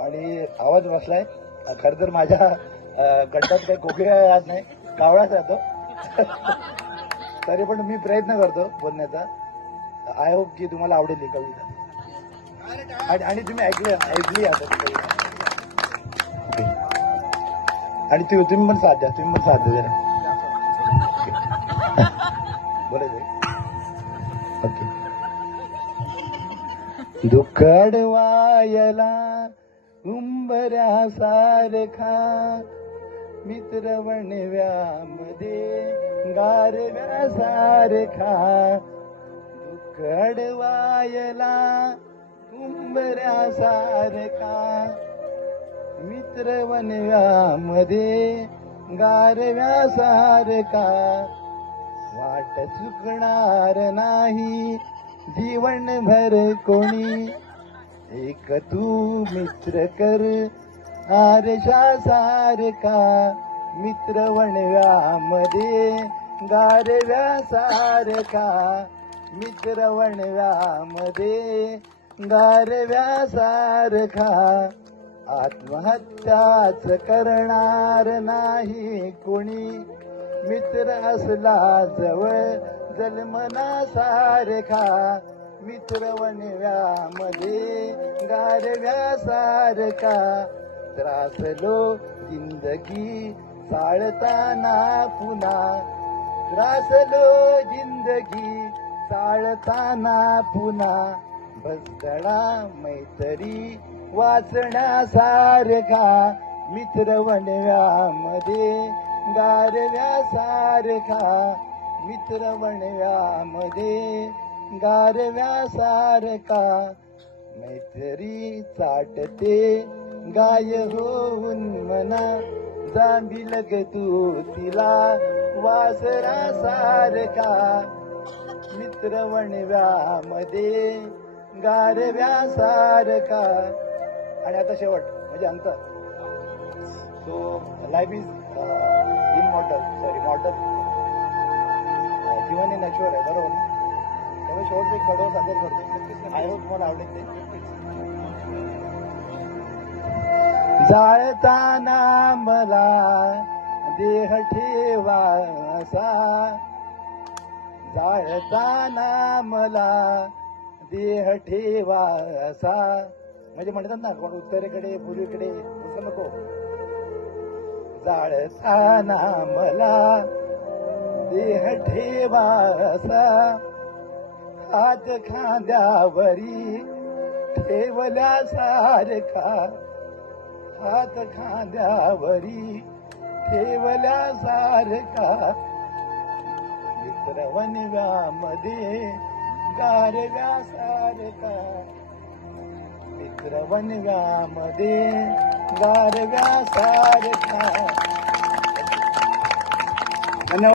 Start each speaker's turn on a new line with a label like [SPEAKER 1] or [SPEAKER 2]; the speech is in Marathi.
[SPEAKER 1] आणि आवाज बसलाय. खर तर माझ्या अं, कंठात काही कोकिळा राहत नाही. कावळाच राहतो तरी पण मी प्रयत्न करतो बोलण्याचा. आय होप की तुम्हाला आवडेल ही कविता. आणि आणि तुम्ही ऐकले ऐकली आता कविता. आणि तुम्ही पण साथ द्या तुम्ही पण साथ द्या जरा. ओके. दुखडवायला उंबऱ्या सारखा मित्र वणव्यामध्ये गारव्या सारखा दुखडवायला उंबऱ्या सारखा मित्र वनव्यामध्ये गारव्या सारखा वाट चुकणार नाही जीवनभर कोणी एक तू मित्र कर आरशा सारखा मित्र वणव्यामध्ये गारव्या सारखा मित्र वणव्यामध्ये गारव्या सारखा आत्महत्याच करणार नाही कोणी. मित्र असला जवळ जन्मना सारखा मित्र वनव्यामध्ये गारव्या सारखा त्रासलो जिंदगी साळताना पुन्हा. त्रासलो जिंदगी साळताना पुन्हा. बसडा मैत्री वाचण्यासारखा. मित्र वनव्यामध्ये गारव्या सारखा मित्र वणव्यामध्ये गारव्या सारखा मैत्री चाटते गाय होऊन मना जांबी लग तू तिला वासरा सारखा. मित्र वणव्यामध्ये गारव्या सारखा. आणि आता शेवट म्हणजे अंत. So life is immortal sorry mortal जीवन हे नॅचरल आहे बरोबर? ना? एक कडव सादर करतो. आय होप तुम्हाला आवडेल ते. जाळताना मला देह ठेवासा जाळताना मला देह ठेवासा म्हणजे म्हणतात ना कोण उत्तरेकडे पूर्वीकडे तसं नको. जाळताना मला देह ठेवासा हात खांद्यावरी ठेवल्यासारखा. हात खांद्यावरी ठेवल्यासारखा. मित्रवनव्यामध्ये गारव्या सारखा मित्रवनव्यामध्ये गारव्या सारखा